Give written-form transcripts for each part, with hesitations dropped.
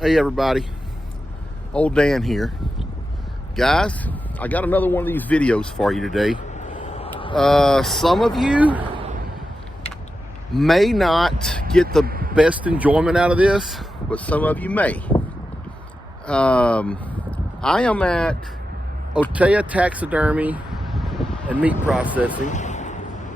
Hey everybody, old Dan here. Guys, I got another one of these videos for you today. Some of you may not get the best enjoyment out of this, but some of you may. I am at Taxidermy and Meat Processing.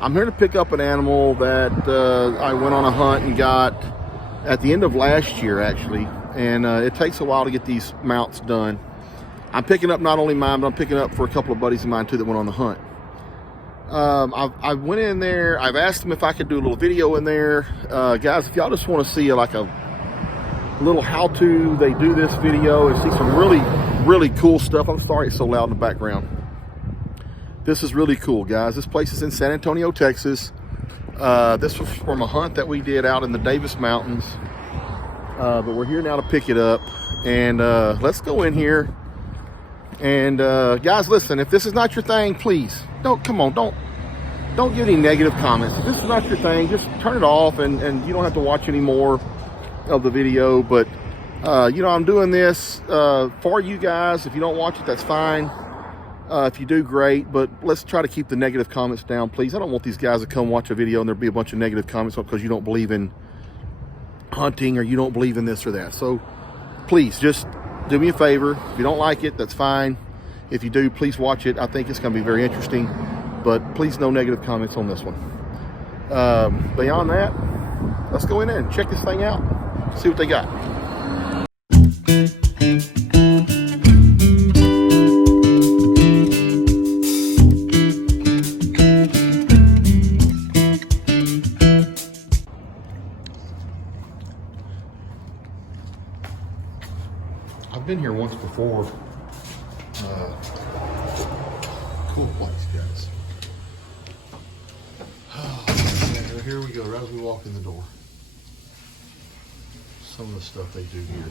I'm here to pick up an animal that I went on a hunt and got at the end of last year, actually. And it takes a while to get these mounts done. I'm picking up not only mine, but I'm picking up for a couple of buddies of mine too that went on the hunt. I went in there. I've asked them if I could do a little video in there. Guys, if y'all just want to see like a little how-to, they do this video and see some really cool stuff. I'm sorry it's so loud in the background. This is really cool, guys. This place is in San Antonio, Texas. This was from a hunt that we did out in the Davis Mountains. But we're here now to pick it up, and let's go in here. And guys, listen, if this is not your thing, please don't give any negative comments. If this is not your thing, just turn it off, and you don't have to watch any more of the video. But I'm doing this for you guys. If you don't watch it, that's fine. If you do, great, but let's try to keep the negative comments down, please. I don't want these guys to come watch a video and there'll be a bunch of negative comments because you don't believe in hunting or you don't believe in this or that. So please just do me a favor. If you don't like it, that's fine. If you do, please watch it. I think it's going to be very interesting, but please no negative comments on this one. Beyond that, let's go in there and check this thing out, see what they got. I've been here once before. Cool place, guys. Oh, here we go, right as we walk in the door. Some of the stuff they do here.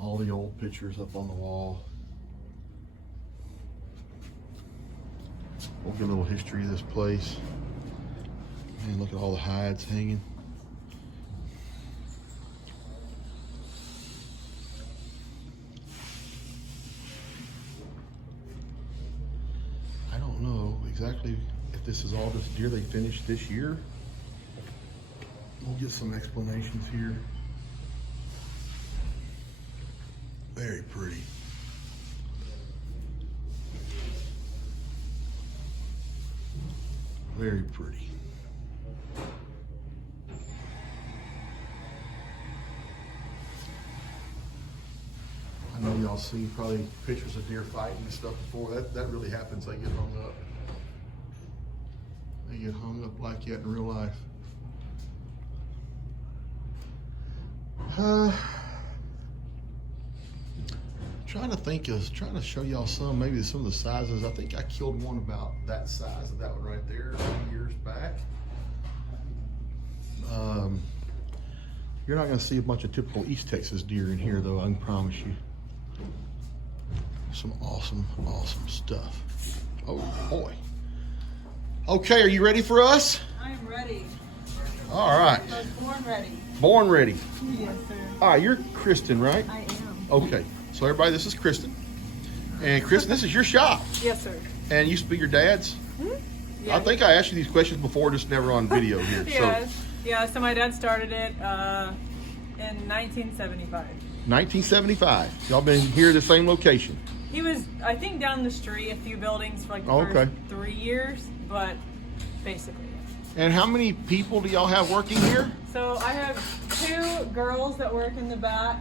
All the old pictures up on the wall. We'll get a little history of this place. Man, look at all the hides hanging. Exactly if this is all just deer they finished this year. We'll get some explanations here. Very pretty. Very pretty. I know y'all seen probably pictures of deer fighting and stuff before. That really happens. They get hung up. They get hung up like that in real life. Trying to show y'all maybe some of the sizes. I think I killed one about that size of that one right there a few years back. You're not going to see a bunch of typical East Texas deer in here, though, I can promise you. Some awesome stuff. Oh boy. Okay, are you ready for us? I am ready. All right. I was born ready. Born ready. Yes, sir. All right, you're Kristen, right? I am. Okay, so everybody, this is Kristen. And Kristen, this is your shop. Yes, sir. And it used to be your dad's? Hmm? Yeah. I think I asked you these questions before, just never on video here. Yes. Yeah, so my dad started it in 1975. 1975. Y'all been here at the same location? He was, I think, down the street, a few buildings for like the first 3 years, but basically. And how many people do y'all have working here? So I have 2 girls that work in the back,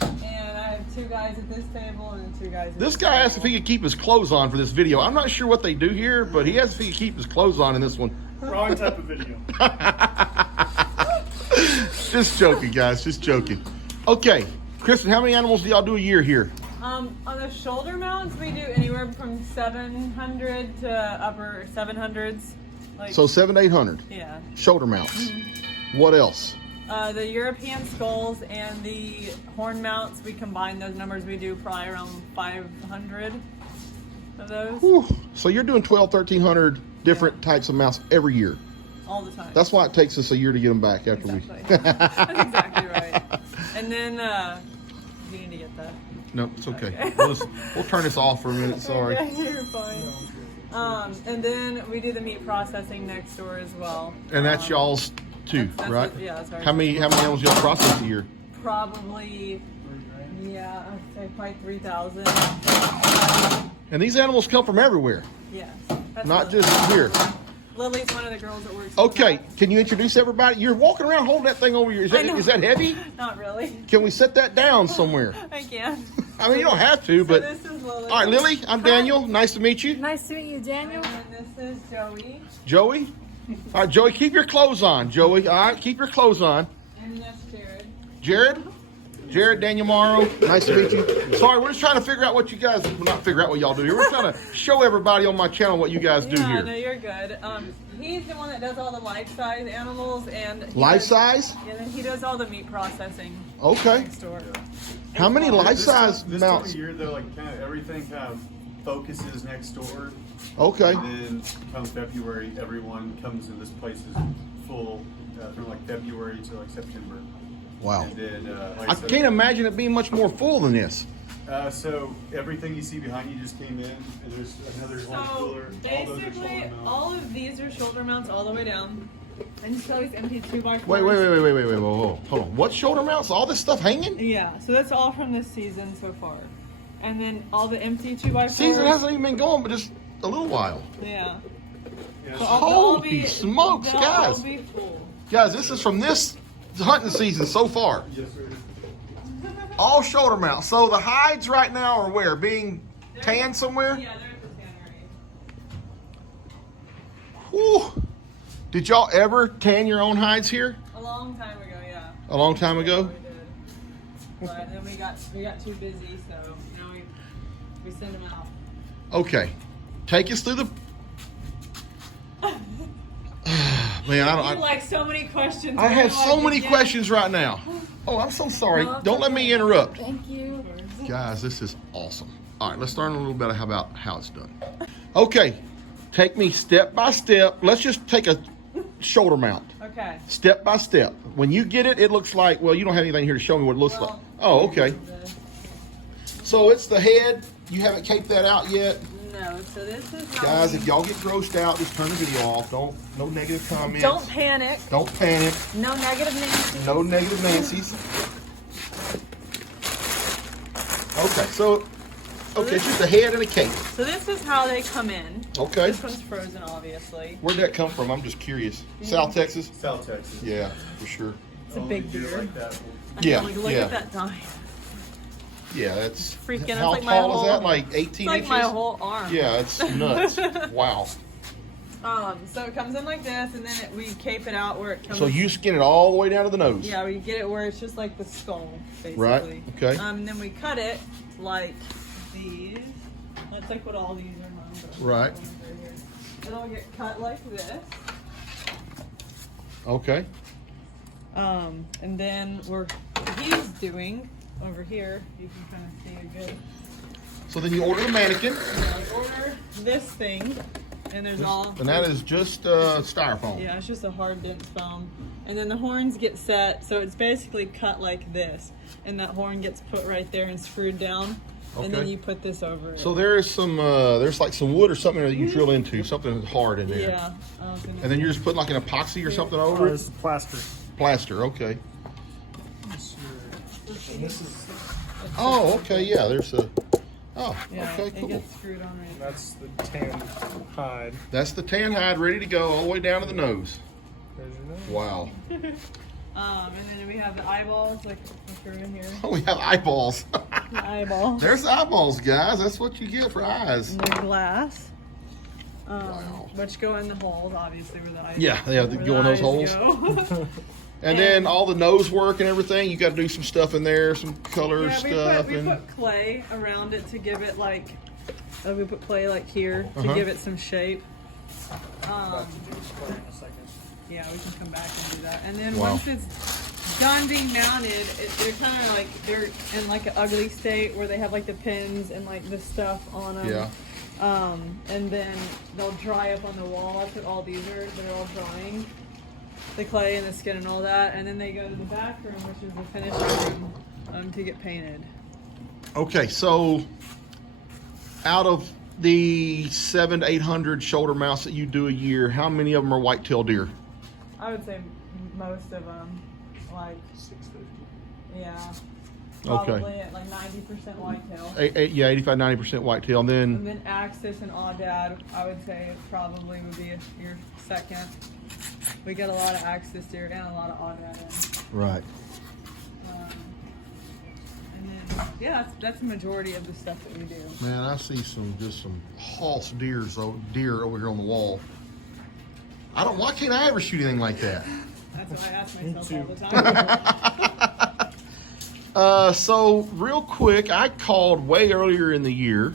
and I have 2 guys at this table and 2 guys at this guy asked if he could keep his clothes on for this video. I'm not sure what they do here, but he asked if he could keep his clothes on in this one. Wrong type of video. Just joking, guys, just joking. Okay, Kristen, how many animals do y'all do a year here? On the shoulder mounts, we do anywhere from 700 to upper 700s. Like, So 700 to 800. Yeah. Shoulder mounts. Mm-hmm. What else? The European skulls and the horn mounts, we combine those numbers. We do probably around 500 of those. Whew. So you're doing 1,200, 1,300 different types of mounts every year. all the time. That's why it takes us a year to get them back after Exactly. That's exactly right. And then you need to get that. No, it's okay. Okay. We'll turn this off for a minute. Sorry. Yeah, you're fine. And then we do the meat processing next door as well. And that's y'all's too, that's right? yeah, that's right. How many animals y'all process a year? Probably, yeah, I'd say probably 3,000. And these animals come from everywhere, Yes. That's not Lily. just here. Lily's one of the girls that works. Okay, with us. can you introduce everybody? You're walking around holding that thing over your. I know. Is that heavy? Not really. Can we set that down somewhere? I can. I mean, you don't have to, but. So this is Lily. All right, Lily, I'm Daniel. Nice to meet you. Nice to meet you, Daniel. And then this is Joey. Joey? All right, Joey, keep your clothes on, Joey. All right, keep your clothes on. And that's Jared. Jared? Jared, Daniel Morrow. Nice to meet you. Sorry, we're just trying to figure out what you guys, well, not figure out what y'all do here. We're trying to show everybody on my channel what you guys do Yeah, here. no, you're good. He's the one that does all the life-size animals and Life size? And then he does all the meat processing. Okay. Next door. How many life size this mounts? time of year, though, like kind of everything kind of focuses next door. Okay. And then come February, everyone comes and this place is full from like February to like September. Wow. And then, like I said, can't imagine it being much more full than this. So everything you see behind you just came in, and there's another one So cooler. All those are basically, shoulder mounts. all of these are shoulder mounts all the way down. And so these empty 2x4s. Wait, whoa, hold on. What shoulder mounts? All this stuff hanging? Yeah, so that's all from this season so far. And then all the empty 2x4s. Season hasn't even been going, but just a little while. Yeah. Yeah, So so- they'll all Holy smokes, they'll guys. all be full. Guys, this is from this hunting season so far. Yes, sir. All shoulder mounts. So the hides right now are where? Being tanned somewhere? Yeah, they're at the tannery. Whew. Did y'all ever tan your own hides here? A long time ago, yeah. A long time ago? We did. But then we got too busy, so now we send them out. Okay. Take us through the... Man, You're like so many questions. I have don't know so how to many begin. questions right now. Oh, I'm so sorry. No, it's Don't let me okay. interrupt. Thank you. Guys, this is awesome. All right, let's learn a little bit about how it's done. Okay, take me step by step. Let's just take a shoulder mount. Okay. Step by step. When you get it, it looks like, well, you don't have anything here to show me what it looks like. Well, Oh, okay. So it's the head. You haven't caped that out yet. No, so this is how Guys, we- if y'all get grossed out, just turn the video off. No negative comments. Don't panic. Don't panic. No negative Nancy. No negative Nancy's. Okay, so it's just a head and a cape. So this is how they come in. Okay. This one's frozen, obviously. Where'd that come from? I'm just curious. South Texas? South Texas. Yeah, for sure. It's a Only big deer deer. like that. Yeah, Like, look yeah. at that dime. Yeah, that's Freaking, how it's like my tall is whole- that? Like 18 It's like inches? my whole arm. Yeah, it's nuts. Wow. So it comes in like this, and then we cape it out where it comes. So you skin it all the way down to the nose. Yeah, we get it where it's just like the skull, basically. Right, okay. And then we cut it like these. That's like what all these are. Right. It'll get cut like this. Okay. And then he's doing over here. You can kind of see it good. So then you order the mannequin, I order this thing, and there's all. and that is just styrofoam. Yeah, it's just a hard dense foam. And then the horns get set, so it's basically cut like this. And that horn gets put right there and screwed down. And then Okay. you put this over it. So there is some, there's like some wood or something that you drill into, something hard in there. Yeah. I was gonna- And then you're just putting like an epoxy or something over it? It's plaster. Plaster, okay. And this is Oh, okay, yeah, there's a, oh, yeah, okay, it cool. gets screwed on right there. that's the tan hide. That's the tan hide ready to go all the way down to the nose. There's your nose. Wow. And then we have the eyeballs, like over in here. Oh, we have eyeballs. The eyeballs. There's eyeballs, guys. That's what you get for eyes. And they're glass. Wow. Which go in the holes, obviously, where the eyes Yeah, they where go in the those eyes holes. go. And then all the nose work and everything, you got to do some stuff in there, some color Yeah, stuff. we and put clay around it to give it like, we put clay like here to Uh-huh. give it some shape. About to do this in a second. Yeah, we can come back and do that. And then Wow. once it's done being mounted, they're kind of like, they're in like an ugly state where they have like the pins and like the stuff on them. Yeah. And then they'll dry up on the wall. That's what all these are. They're all drying. The clay and the skin and all that. And then they go to the back room, which is the finishing room, to get painted. Okay, so out of the 700 to 800 shoulder mounts that you do a year, how many of them are white-tailed deer? I would say most of them, like 650. yeah, Okay. probably at like 90% whitetail. Yeah, 85-90% whitetail. And And then, then Axis and Aoudad, I would say it probably would be your second. We get a lot of Axis deer and a lot of Aoudad in. right. And then yeah, that's the majority of the stuff that we do. Man, I see some hoss deer over here on the wall. Why can't I ever shoot anything like that? That's what I ask myself all too. the time. So real quick, I called way earlier in the year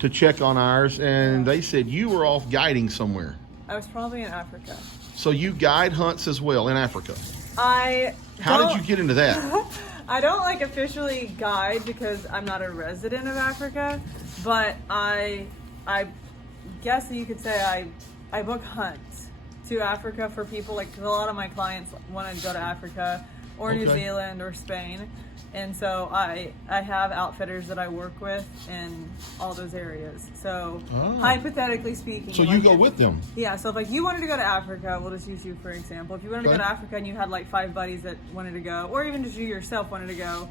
to check on ours, and they said you were off guiding somewhere. I was probably in Africa. So you guide hunts as well in Africa. How did you get into that? I don't like officially guide because I'm not a resident of Africa, but I guess you could say I book hunts to Africa for people. Like, 'cause a lot of my clients want to go to Africa or New Okay. Zealand or Spain, and so I have outfitters that I work with in all those areas. So hypothetically speaking, So like, you go with them. yeah, so if like you wanted to go to Africa, we'll just use you for example. If you wanted to go Okay. to Africa and you had like 5 buddies that wanted to go, or even just you yourself wanted to go,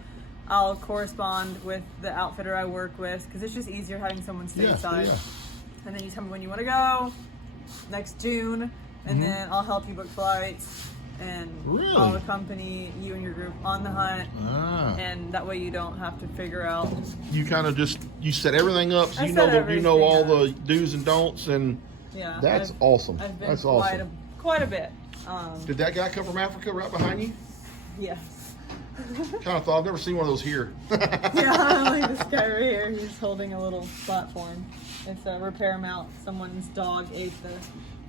I'll correspond with the outfitter I work with because it's just easier having someone stateside. Yeah. And then you tell me when you want to go, next June, and then I'll help you book flights, and Really? I'll accompany you and your group on the hunt. Ah. And that way you don't have to figure out. You kind of you set everything up, so I you set know all everything the do's and don'ts, and Yeah, that's awesome. I've been That's quite awesome. quite a bit. Did that guy come from Africa right behind you? Yes. Kind of thought I've never seen one of those here. Yeah, like this guy right here, he's holding a little platform. It's a repair mount. Someone's dog ate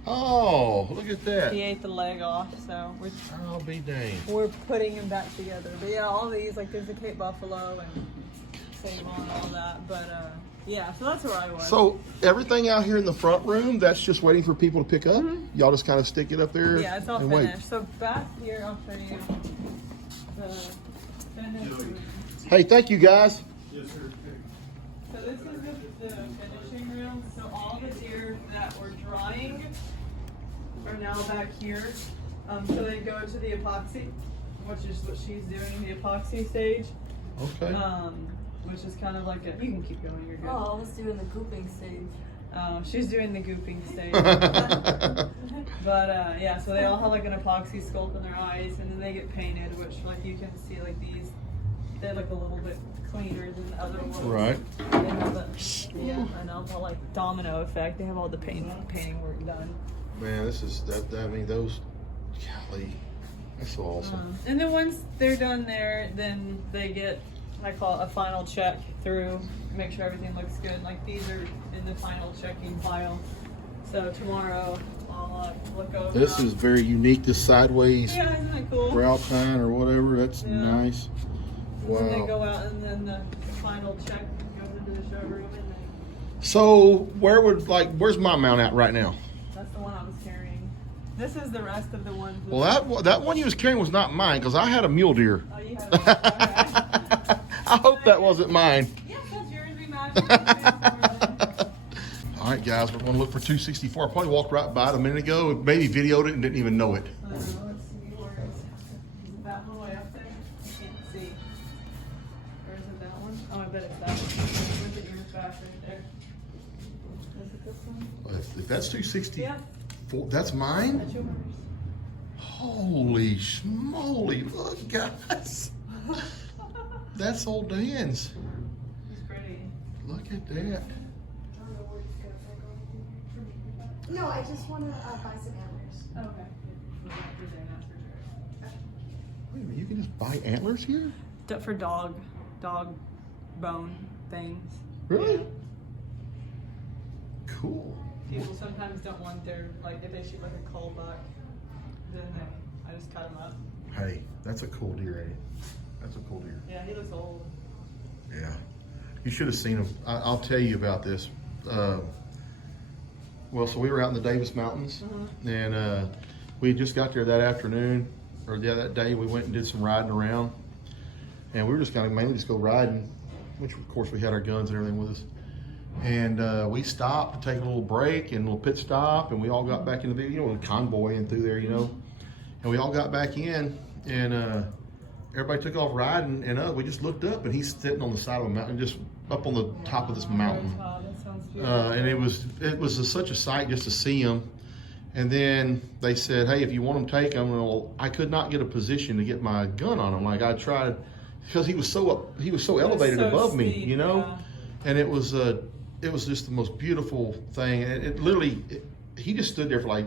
Oh, look at that. he ate the leg off, so I'll be dang. we're putting him back together. But yeah, all these, like there's the Cape Buffalo and Save-On and all that. But yeah, so that's where I was. So everything out here in the front room, that's just waiting for people to pick up? Y'all just kind of stick it up there yeah, it's all and wait? finished. So back here, I'll show you the finished room. Hey, thank you guys. Yes, sir. So this is the finishing room. So all the deer that were drying are now back here. So they go to the epoxy, which is what she's doing, the epoxy stage. Okay. Which is kind of like a, you can keep going, you're good. Oh, I was doing the gooping stage. She's doing the gooping stage. But yeah, so they all have like an epoxy sculpt in their eyes, and then they get painted, which like you can see like these, they look a little bit cleaner than the other ones. Right. They have the, yeah, I know, the like domino effect. They have all the painting work done. Man, this is, I mean, those, golly, that's so awesome. And then once they're done there, then they get, I call it a final check through, make sure everything looks good. Like these are in the final checking file. So tomorrow I'll look over. This is very unique, this sideways yeah, isn't that cool? growl pine or whatever. That's Yeah. nice. And then they Wow. go out, and then the final check goes into the showroom, and then So where's my mount at right now? that's the one I was carrying. This is the rest of the ones. Well, that one you was carrying was not mine because I had a mule deer. Oh, you have it. Okay. I hope that wasn't mine. Yeah, that's yours. We match. All right, guys, we're going to look for 264. I probably walked right by it a minute ago, maybe videoed it and didn't even know it. Let's see where is it that one way up there? I can't see. Or is it that one? Oh, I bet it's that one. Where's the ears back right there? Is it this one? If that's 264, Yeah, that's mine? that's yours. Holy schmoly, look, guys. That's old Dan's. It's pretty. Look at that. No, I just want to buy some antlers. Okay. Wait a minute, you can just buy antlers here? For dog bone things. Really? Cool. People sometimes don't want their, like, if they shoot like a cull buck, then I just cut them up. Hey, that's a cool deer, ain't it? That's a cool deer. Yeah, he looks old. Yeah. You should have seen him. I'll tell you about this. well, so we were out in the Davis Mountains, and we just got there that afternoon, or that day. We went and did some riding around, and we were just kind of mainly just go riding, which of course we had our guns and everything with us. And we stopped to take a little break and a little pit stop, and we all got back into the, the convoy and through there, and we all got back in, and everybody took off riding, and we just looked up, and he's sitting on the side of a mountain, just up on the top of this mountain. Wow, that sounds beautiful. And it was such a sight just to see him. And then they said, hey, if you want him, take him. Well, I could not get a position to get my gun on him. Like I tried, because he was so elevated so above me, steep, yeah. And it was just the most beautiful thing. And it literally, he just stood there for like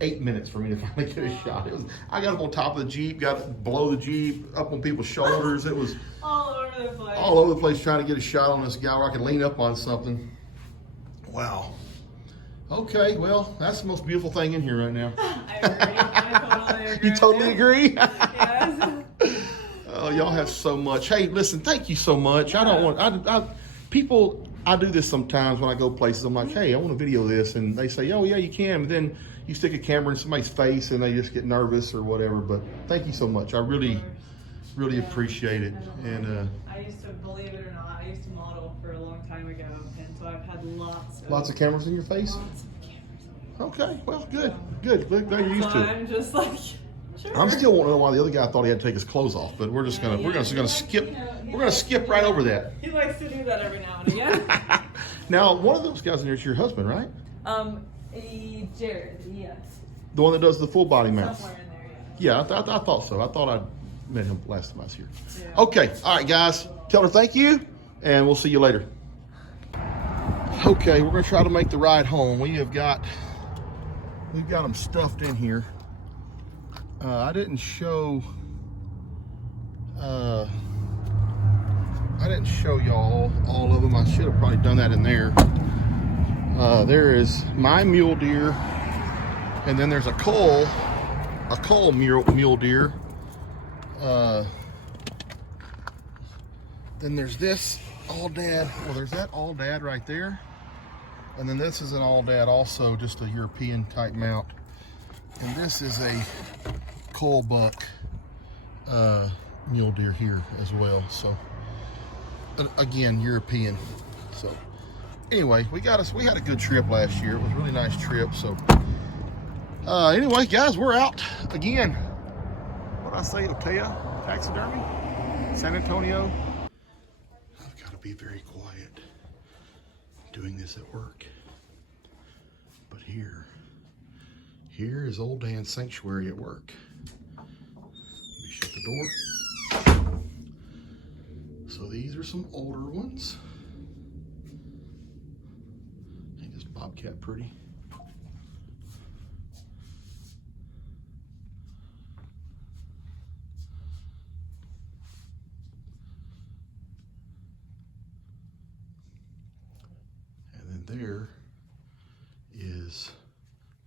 8 minutes for me to finally get a shot. I got up on top of the Jeep, got below the Jeep, up on people's shoulders. It was all over the place. all over the place trying to get a shot on this guy where I could lean up on something. Wow. Okay, well, that's the most beautiful thing in here right now. I agree. I totally agree. You totally agree? Yes. Oh, y'all have so much. Hey, listen, thank you so much. I don't want, people, I do this sometimes when I go places. I'm like, hey, I want to video this. And they say, oh, yeah, you can. But then you stick a camera in somebody's face and they just get nervous or whatever. But thank you so much. I really appreciate it. And I used to, believe it or not, I used to model for a long time ago. And so I've had lots of cameras in your face? Lots of cameras. Okay, well, good. Glad you're used So to it. I'm just like, sure. I'm still wanting to know why the other guy thought he had to take his clothes off, but we're just gonna skip right over that. He likes to do that every now and again. Now, one of those guys in there is your husband, right? Jared, yes. The one that does the full body mounts. Somewhere in there, yeah. Yeah, I thought so. I thought I met him last time I was here. Yeah. Okay, all right, guys. Tell her thank you, and we'll see you later. Okay, we're gonna try to make the ride home. We've got them stuffed in here. I didn't show y'all all of them. I should have probably done that in there. There is my mule deer, and then there's a cull mule deer. Then there's this all dad. Well, there's that all dad right there, and then this is an all dad also, just a European type mount. And this is a cull buck mule deer here as well. So again, European. So anyway, we had a good trip last year. It was a really nice trip. So anyway, guys, we're out again. What did I say? Otea Taxidermy, San Antonio. I've got to be very quiet doing this at work. But here is Old Dan's sanctuary at work. Let me shut the door. So these are some older ones. Ain't this bobcat pretty? And then there is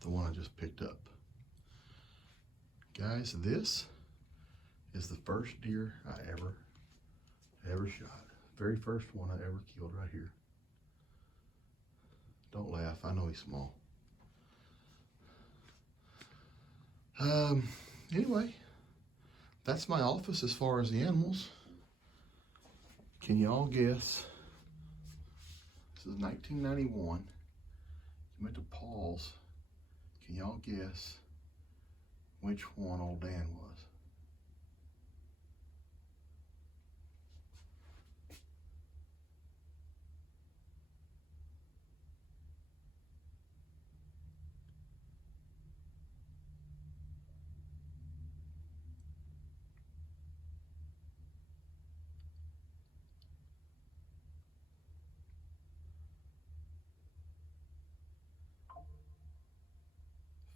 the one I just picked up. Guys, this is the first deer I ever shot. Very first one I ever killed right here. Don't laugh, I know he's small. Anyway, that's my office as far as the animals. Can y'all guess? This is 1991. You went to Paul's. Can y'all guess which one Old Dan was?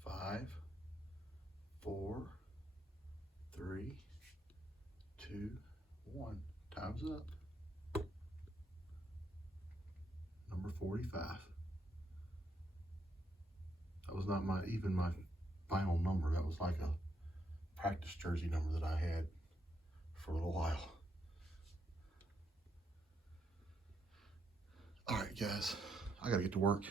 Five, 4, 3, 2, 1. Time's up. Number 45. That was not even my final number. That was like a practice jersey number that I had for a little while. All right, guys. I gotta get to work.